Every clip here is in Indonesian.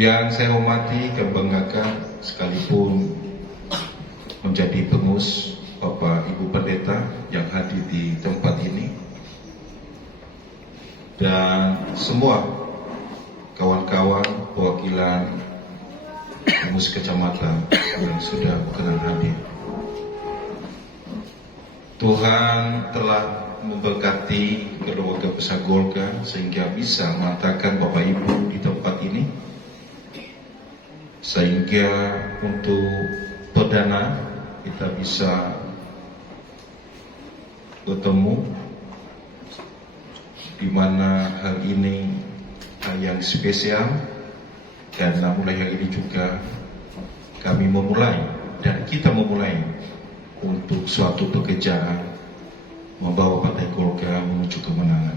Yang saya hormati dan banggakan sekalipun menjadi pengurus Bapak Ibu Pendeta yang hadir di tempat ini dan semua kawan-kawan perwakilan pengurus kecamatan yang sudah berkenan hadir. Tuhan telah memberkati keluarga besar Golkar sehingga bisa mengatakan Bapak Ibu di tempat ini, sehingga untuk perdana kita bisa bertemu, di mana hari ini hari yang spesial karena mulai hari ini juga kami memulai dan kita memulai untuk suatu pekerjaan membawa Partai Golkar menuju kemenangan.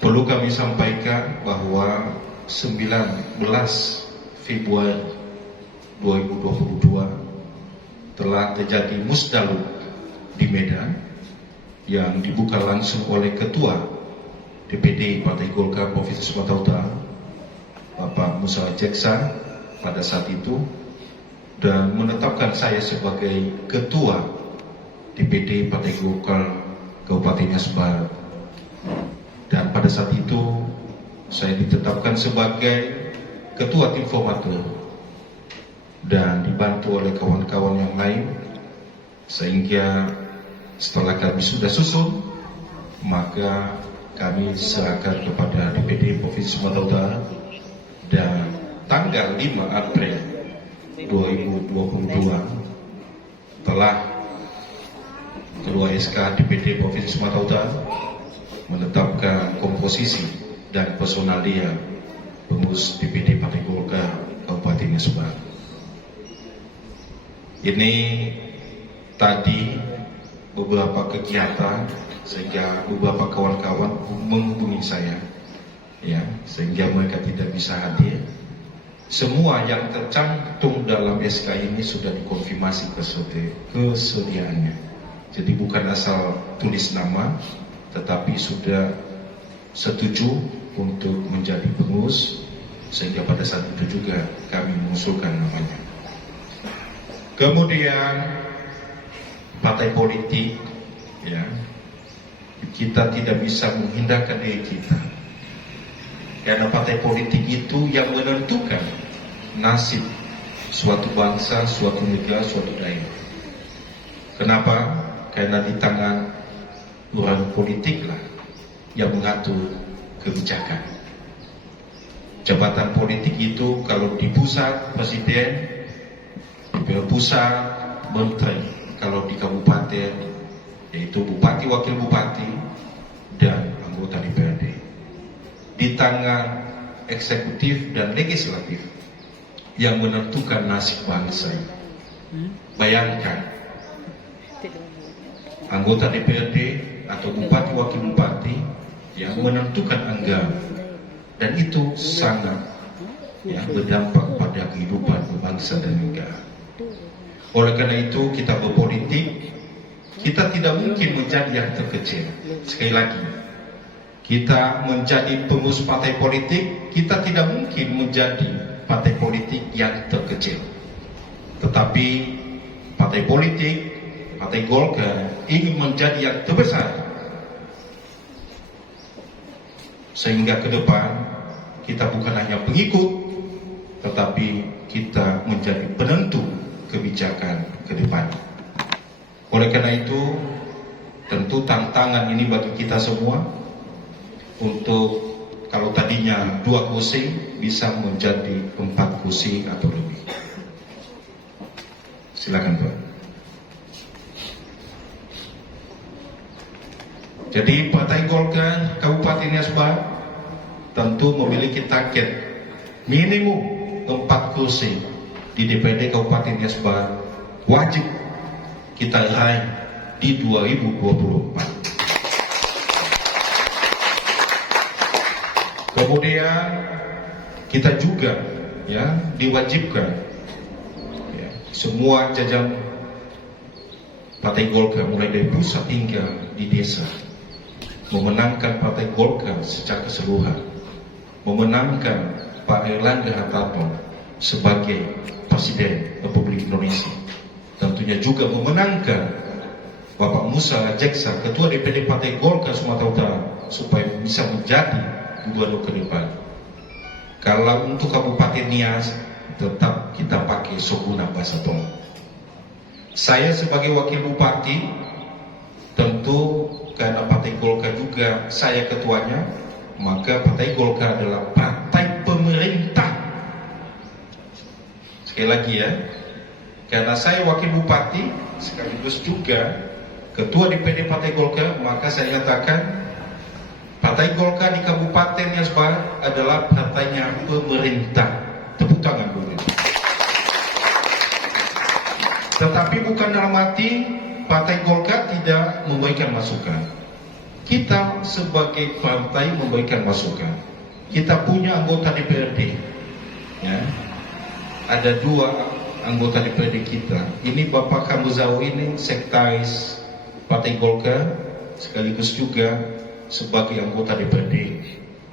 Perlu kami sampaikan bahwa 19 Februari 2022 telah terjadi musdaluk di Medan yang dibuka langsung oleh Ketua DPD Partai Golkar Provinsi Sumatera Utara, Bapak Musa Jeksa pada saat itu, dan menetapkan saya sebagai Ketua DPD Partai Golkar Kabupaten Nias Barat. Dan pada saat itu saya ditetapkan sebagai Ketua Tim Formatur dan dibantu oleh kawan-kawan yang lain, sehingga setelah kami sudah susun, maka kami serahkan kepada DPD Provinsi Sumatera Utara, dan tanggal 5 April 2022 telah keluar SK DPD Provinsi Sumatera Utara menetapkan komposisi dan personalia pengurus DPD Partai Golkar Kabupaten Nias Barat. Ini tadi beberapa kegiatan sehingga beberapa kawan-kawan menghubungi saya, ya, sehingga mereka tidak bisa hadir. Semua yang tercantum dalam SK ini sudah dikonfirmasi kesediaannya. Jadi bukan asal tulis nama, tetapi sudah setuju untuk menjadi pengurus, sehingga pada saat itu juga kami mengusulkan namanya. Kemudian partai politik, ya, kita tidak bisa menghindarkan diri kita, karena partai politik itu yang menentukan nasib suatu bangsa, suatu negara, suatu daerah. Kenapa? Karena di tangan orang politiklah yang mengatur kebijakan. Jabatan politik itu kalau di pusat presiden, di pusat menteri, kalau di kabupaten yaitu bupati, wakil bupati, dan anggota DPRD. Di tangan eksekutif dan legislatif yang menentukan nasib bangsa. Bayangkan, anggota DPRD atau bupati, wakil bupati yang menentukan anggaran, dan itu sangat berdampak pada kehidupan bangsa dan negara. Oleh karena itu kita berpolitik, kita tidak mungkin menjadi yang terkecil. Sekali lagi, kita menjadi pengurus partai politik, kita tidak mungkin menjadi partai politik yang terkecil. Tetapi partai politik, Partai Golkar ingin menjadi yang terbesar, sehingga ke depan kita bukan hanya pengikut, tetapi kita menjadi penentu kebijakan ke depan. Oleh karena itu, tentu tantangan ini bagi kita semua untuk, kalau tadinya 2 kursi bisa menjadi 4 kursi atau lebih. Silakan Pak. Jadi Partai Golkar Kabupaten Nias Barat tentu memiliki target minimum 4 kursi di DPD Kabupaten Nias Barat, wajib kita raih di 2024. Kemudian kita juga diwajibkan semua jajaran Partai Golkar mulai dari pusat hingga di desa memenangkan Partai Golkar secara keseluruhan memenangkan Pak Airlangga Hartarto sebagai Presiden Republik Indonesia. Tentunya juga memenangkan Bapak Musa Rajeksa, Ketua DPD Partai Golkar Sumatera Utara, supaya bisa menjadi gubernur ke depan. Kalau untuk Kabupaten Nias, tetap kita pakai Soguna Basatong. Saya sebagai wakil bupati, tentu karena Partai Golkar juga saya ketuanya, maka Partai Golkar adalah partai pemerintah. Sekali lagi ya, karena saya wakil bupati sekaligus juga Ketua DPD Partai Golkar, maka saya katakan Partai Golkar di Kabupaten Nias Barat adalah partainya pemerintah. Tepuk tangan dulu. Tetapi bukan dalam arti Partai Golkar tidak memberikan masukan. Kita sebagai partai memberikan masukan. Kita punya anggota DPRD, ya. Ada 2 anggota DPRD kita. Ini Bapak Kamuzau ini sekretaris Partai Golkar, sekaligus juga sebagai anggota DPRD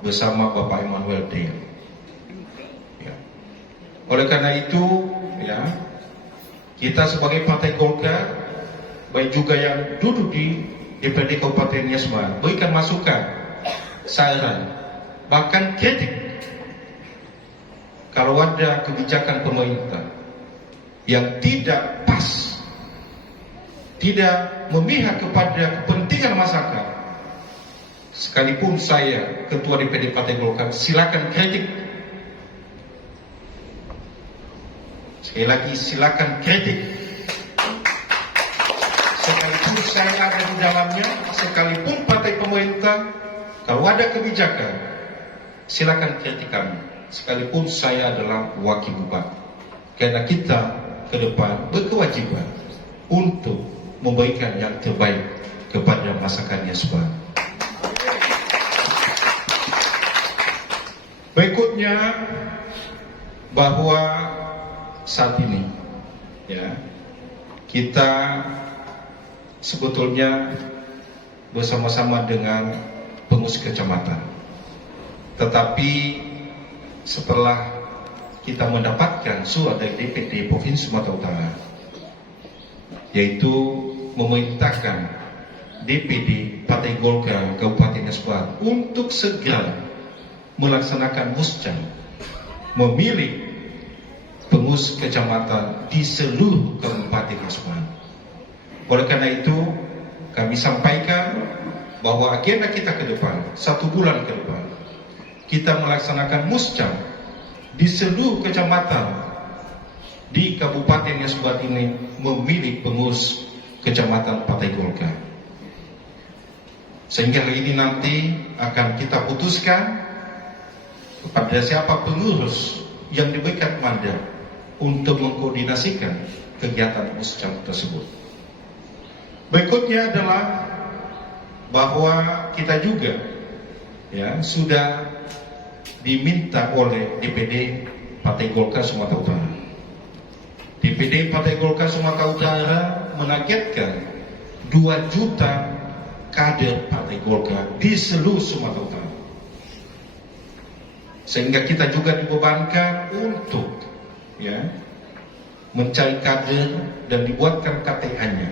bersama Bapak Emmanuel D. Ya. Oleh karena itu, ya, kita sebagai Partai Golkar, baik juga yang duduk di DPRD Kabupaten Nias Barat, berikan masukan, saran, bahkan kritik. Kalau ada kebijakan pemerintah yang tidak pas, tidak memihak kepada kepentingan masyarakat, sekalipun saya Ketua DPD Partai Golkar, silakan kritik. Sekali lagi, silakan kritik. Sekalipun saya ada di dalamnya, sekalipun partai pemerintah, kalau ada kebijakan, silakan kritik kami. Sekalipun saya adalah wakil bupati, karena kita ke depan berkewajiban untuk memberikan yang terbaik kepada masyarakat Nias Barat. Berikutnya, bahwa saat ini, ya, kita sebetulnya bersama-sama dengan pengurus kecamatan. Tetapi setelah kita mendapatkan surat dari DPD Provinsi Sumatera Utara, yaitu memerintahkan DPD Partai Golkar Kabupaten Nias Barat untuk segera melaksanakan muscam, memilih pengurus kecamatan di seluruh Kabupaten Nias Barat. Oleh karena itu, kami sampaikan bahwa agenda kita ke depan, 1 bulan ke depan, kita melaksanakan muscam di seluruh kecamatan di Kabupaten Nias Barat ini, memilih pengurus kecamatan Partai Golkar. Sehingga hari ini nanti akan kita putuskan kepada siapa pengurus yang diberikan mandat untuk mengkoordinasikan kegiatan muscam tersebut. Berikutnya adalah bahwa kita juga, ya, sudah diminta oleh DPD Partai Golkar Sumatera Utara. DPD Partai Golkar Sumatera Utara menargetkan 2 juta kader Partai Golkar di seluruh Sumatera Utara. Sehingga kita juga dibebankan untuk, ya, mencari kader dan dibuatkan KTA-nya.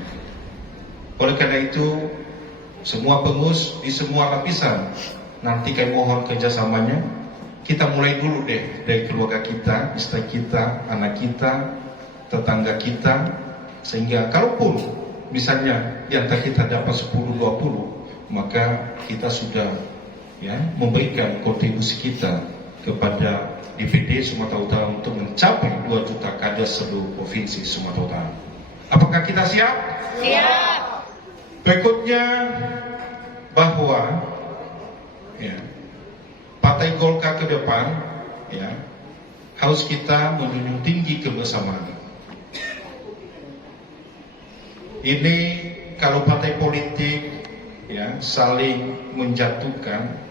Oleh karena itu, semua pengurus di semua lapisan, nanti kami mohon kerjasamanya. Kita mulai dulu deh dari keluarga kita, istri kita, anak kita, tetangga kita, sehingga kalaupun misalnya yang kita dapat 10-20, maka kita sudah, ya, memberikan kontribusi kita kepada DPD Sumatera Utara untuk mencapai 2 juta kader seluruh provinsi Sumatera Utara. Apakah kita siap? Siap. Berikutnya, bahwa, ya, Partai Golkar ke depan, ya, harus kita menjunjung tinggi kebersamaan. Ini kalau partai politik, ya, saling menjatuhkan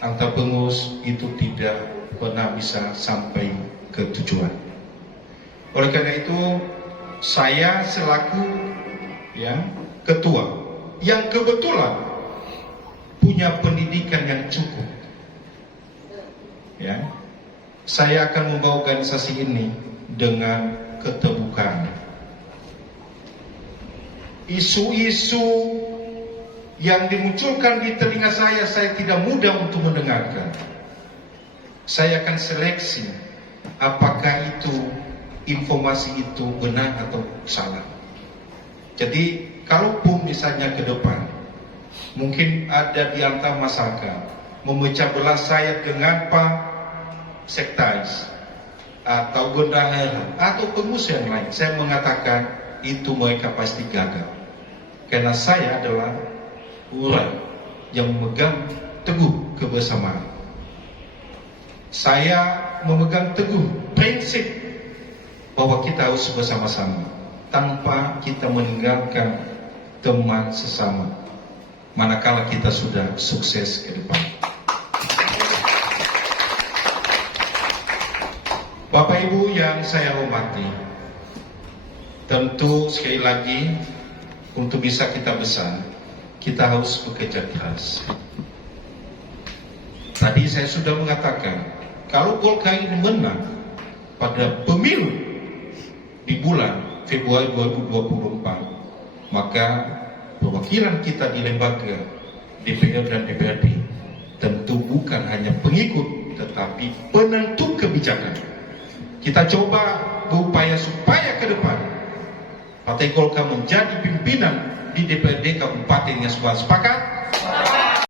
antar pengurus, itu tidak pernah bisa sampai ke tujuan. Oleh karena itu, saya selaku, ya, ketua yang kebetulan punya pendidikan yang cukup, ya, saya akan membawa organisasi ini dengan keterbukaan. Isu-isu yang dimunculkan di telinga saya tidak mudah untuk mendengarkan. Saya akan seleksi apakah itu informasi itu benar atau salah. Jadi kalaupun misalnya ke depan mungkin ada di antara masyarakat memecah belah saya dengan Pak sektaris atau bendahara atau pengurus yang lain, saya mengatakan itu mereka pasti gagal. Karena saya adalah orang yang memegang teguh kebersamaan. Saya memegang teguh prinsip bahwa kita harus bersama-sama tanpa kita meninggalkan teman sesama manakala kita sudah sukses ke depan. Bapak Ibu yang saya hormati, tentu sekali lagi untuk bisa kita besar, kita harus bekerja keras. Tadi saya sudah mengatakan, kalau Golkar ini menang pada pemilu di bulan Februari 2024, maka perwakilan kita di lembaga DPR dan DPRD tentu bukan hanya pengikut, tetapi penentu kebijakan. Kita coba berupaya supaya ke depan Partai Golkar menjadi pimpinan di DPRD Kabupaten yang sepakat.